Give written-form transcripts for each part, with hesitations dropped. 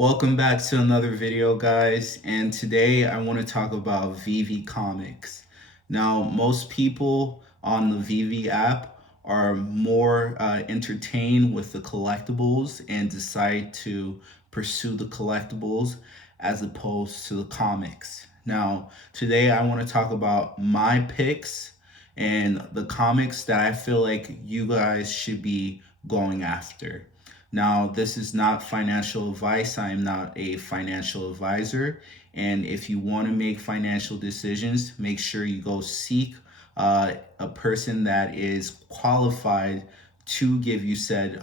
Welcome back to another video, guys, and today I want to talk about Veve comics. Now, most people on the Veve app are more entertained with the collectibles and decide to pursue the collectibles as opposed to the comics. Now, today I want to talk about my picks and the comics that I feel like you guys should be going after. Now, this is not financial advice. I am not a financial advisor. And if you want to make financial decisions, make sure you go seek a person that is qualified to give you said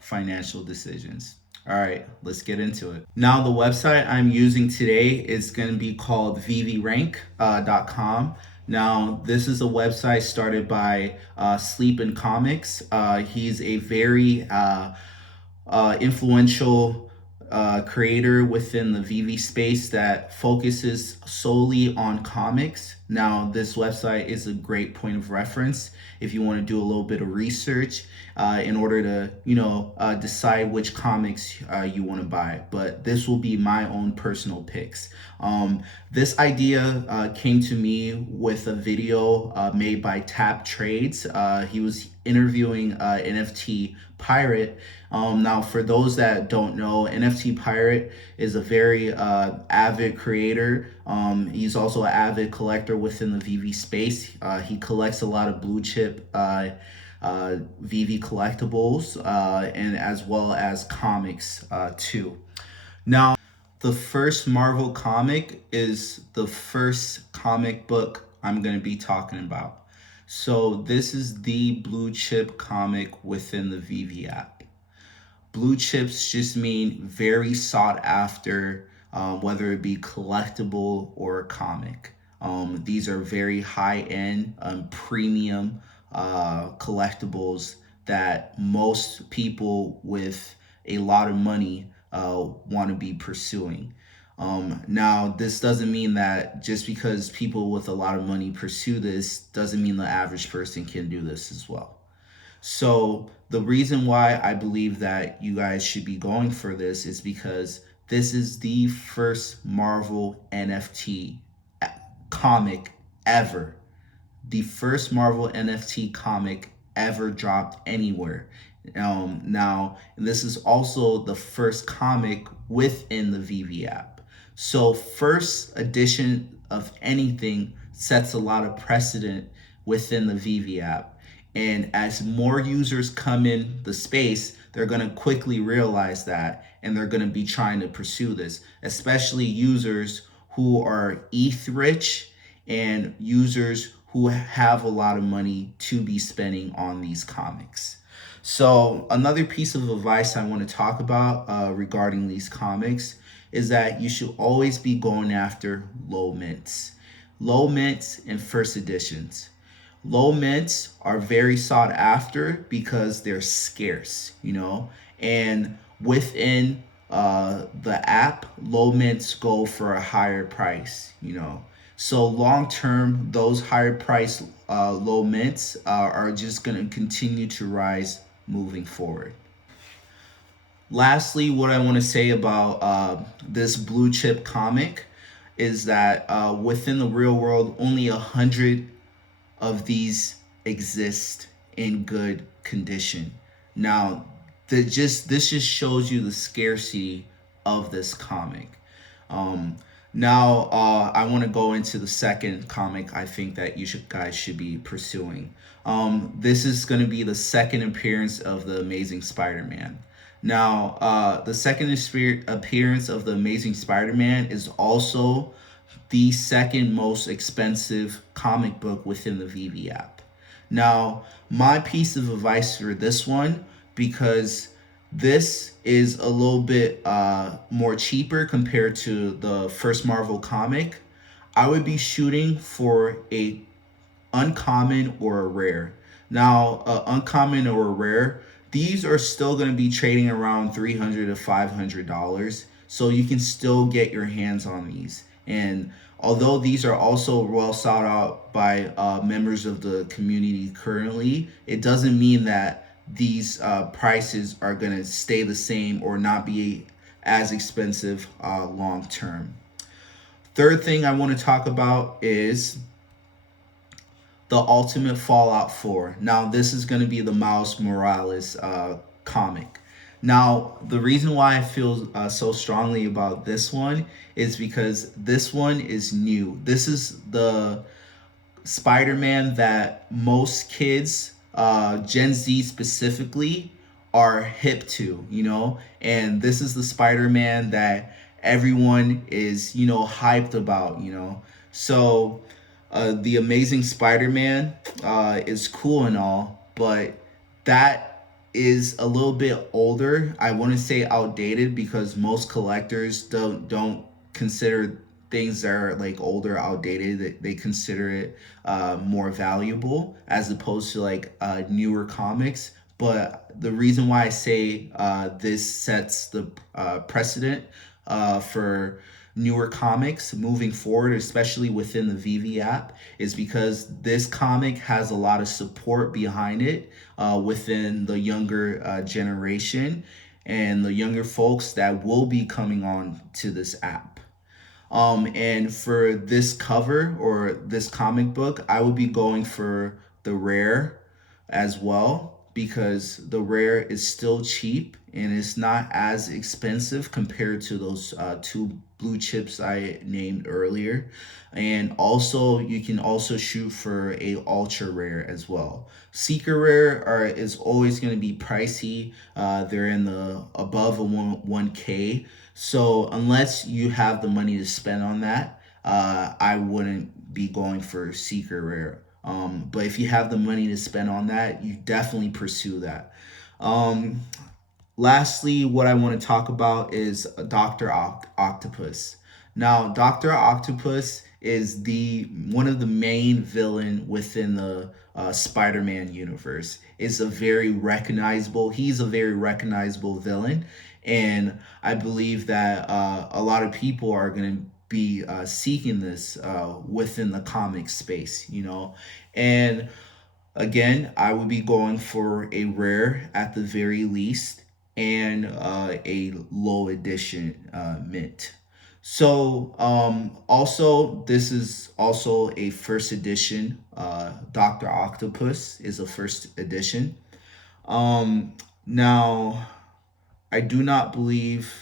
financial decisions. All right, let's get into it. Now, the website I'm using today is going to be called VVRank.com. Now, this is a website started by Sleep and Comics. He's a very influential creator within the Veve space that focuses solely on comics. Now, this website is a great point of reference if you want to do a little bit of research in order to, decide which comics you want to buy. But this will be my own personal picks. This idea came to me with a video made by Tap Trades. He was interviewing NFT Pirate. Now, for those that don't know, NFT Pirate is a very avid creator. He's also an avid collector within the Veve space. He collects a lot of blue chip Veve collectibles and as well as comics too. Now, the first Marvel comic is the first comic book I'm going to be talking about. So this is the blue chip comic within the Veve app. Blue chips just mean very sought after, whether it be collectible or a comic. These are very high end, premium collectibles that most people with a lot of money want to be pursuing. Now, this doesn't mean that just because people with a lot of money pursue this, doesn't mean the average person can do this as well. So the reason why I believe that you guys should be going for this is because this is the first Marvel NFT comic ever. The first Marvel NFT comic ever dropped anywhere. Now, this is also the first comic within the Veve app. So first edition of anything sets a lot of precedent within the Veve app. And as more users come in the space, they're going to quickly realize that, and they're going to be trying to pursue this, especially users who are ETH rich and users who have a lot of money to be spending on these comics. So another piece of advice I want to talk about regarding these comics is that you should always be going after low mints. Low mints and first editions. Low mints are very sought after because they're scarce, and within the app, low mints go for a higher price, So long term, those higher price low mints are just going to continue to rise moving forward. Lastly, what I want to say about this blue chip comic is that within the real world, only 100 of these exist in good condition. Now, this just shows you the scarcity of this comic. Now, I want to go into the second comic I think that guys should be pursuing. This is going to be the second appearance of the Amazing Spider-Man. Now, the second appearance of the Amazing Spider-Man is also the second most expensive comic book within the Veve app. Now, my piece of advice for this one, because this is a little bit more cheaper compared to the first Marvel comic, I would be shooting for a uncommon or a rare. Now, uncommon or a rare, these are still going to be trading around $300 to $500, so you can still get your hands on these. And although these are also well sought out by members of the community currently, it doesn't mean that these prices are going to stay the same or not be as expensive long term. Third thing I want to talk about is the Ultimate Fallout 4. Now, this is going to be the Miles Morales comic. Now, the reason why I feel so strongly about this one is because this one is new. This is the Spider-Man that most kids, Gen Z specifically, are hip to, and this is the Spider-Man that everyone is, hyped about, So, the Amazing Spider-Man is cool and all, but that is a little bit older. I want to say outdated because most collectors don't consider things that are like older, outdated. They consider it more valuable as opposed to like newer comics. But the reason why I say this sets the precedent for newer comics moving forward, especially within the Veve app, is because this comic has a lot of support behind it within the younger generation and the younger folks that will be coming on to this app. And for this cover or this comic book, I would be going for the rare as well because the rare is still cheap and it's not as expensive compared to those two blue chips I named earlier. And also, you can also shoot for a ultra rare as well. Secret rare is always going to be pricey. They're in the above a 1K. So unless you have the money to spend on that, I wouldn't be going for secret rare. But if you have the money to spend on that, you definitely pursue that. Um, Lastly, what I want to talk about is Dr. Octopus. Now, Dr. Octopus is the one of the main villain within the Spider-Man universe. He's a very recognizable villain, and I believe that a lot of people are going to be seeking this within the comic space, and again, I would be going for a rare at the very least and a low edition mint. So, also, this is also a first edition. Dr. Octopus is a first edition. Now, I do not believe,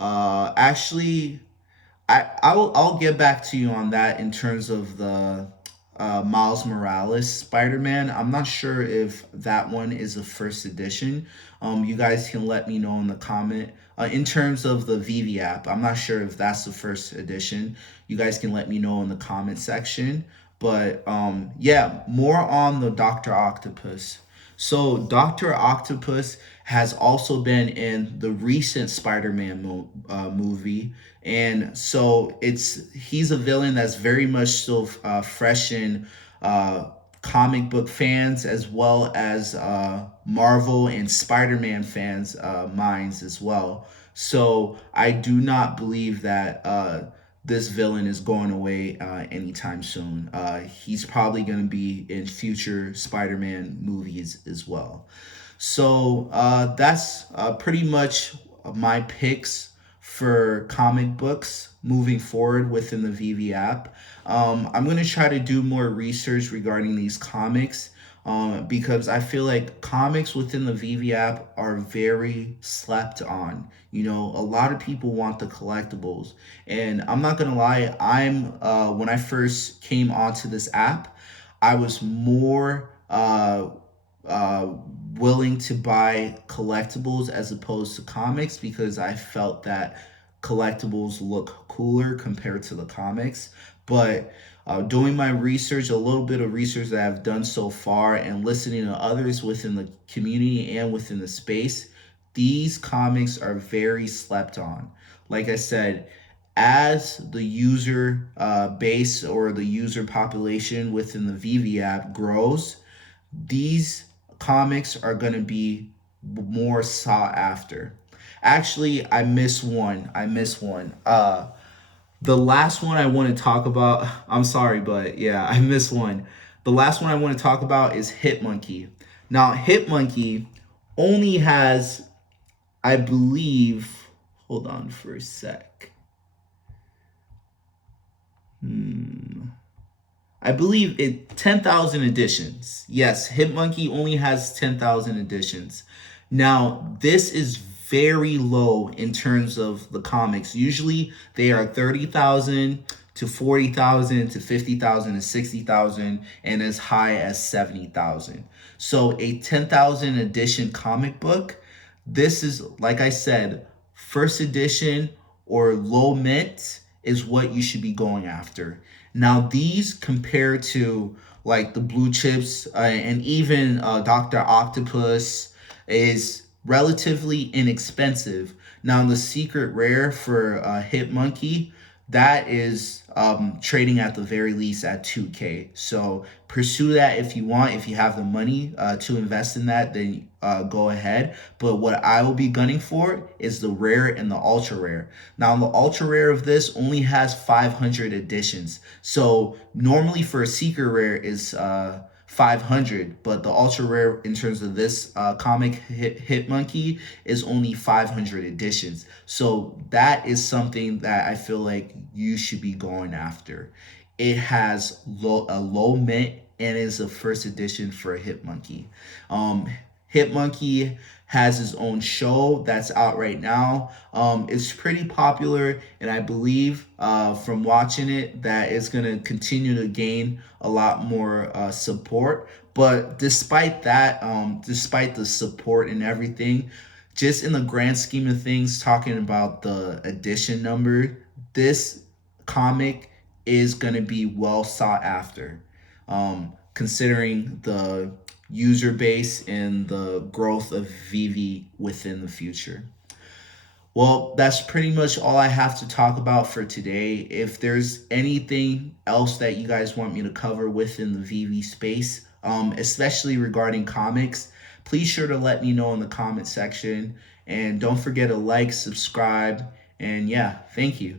actually, I'll get back to you on that in terms of the Miles Morales Spider-Man. I'm not sure if that one is a first edition. You guys can let me know in the comment. In terms of the Veve app, I'm not sure if that's the first edition. You guys can let me know in the comment section. But yeah, more on the Dr. Octopus. So Dr. Octopus has also been in the recent Spider-Man movie, and so he's a villain that's very much still fresh in comic book fans as well as Marvel and Spider-Man fans' minds as well. So I do not believe that this villain is going away anytime soon. He's probably going to be in future Spider-Man movies as well. So that's pretty much my picks for comic books moving forward within the Veve app. I'm going to try to do more research regarding these comics because I feel like comics within the Veve app are very slept on. A lot of people want the collectibles, and I'm not gonna lie. When I first came onto this app, I was more uh, willing to buy collectibles as opposed to comics because I felt that collectibles look cooler compared to the comics. But doing my research, a little bit of research that I've done so far, and listening to others within the community and within the space, these comics are very slept on. Like I said, as the user base or the user population within the Veve app grows, these comics are going to be more sought after. Actually, I miss one. The last one I want to talk about, I'm sorry, but yeah, I missed one. The last one I want to talk about is Hitmonkey. Now, Hitmonkey only has, I believe, Hold on for a sec. I believe it 10,000 editions. Yes, Hitmonkey only has 10,000 editions. Now, this is very low in terms of the comics. Usually they are 30,000 to 40,000 to 50,000 to 60,000 and as high as 70,000. So a 10,000 edition comic book, this is like I said, first edition or low mint is what you should be going after. Now, these compared to like the blue chips and even Dr. Octopus is relatively inexpensive. Now, the secret rare for Hitmonkey, that is trading at the very least at 2K. So pursue that if you want. If you have the money to invest in that, then go ahead. But what I will be gunning for is the rare and the ultra rare. Now, the ultra rare of this only has 500 editions. So normally for a secret rare is 500, but the ultra rare in terms of this comic Hitmonkey is only 500 editions. So that is something that I feel like you should be going after. It has a low mint and is a first edition for Hitmonkey. Hitmonkey has his own show that's out right now. It's pretty popular, and I believe from watching it that it's gonna continue to gain a lot more support. But despite that, despite the support and everything, just in the grand scheme of things, talking about the edition number, this comic is gonna be well sought after, considering the user base and the growth of Veve within the future. Well, that's pretty much all I have to talk about for today. If there's anything else that you guys want me to cover within the Veve space, especially regarding comics, please sure to let me know in the comment section. And don't forget to like, subscribe, and yeah, thank you.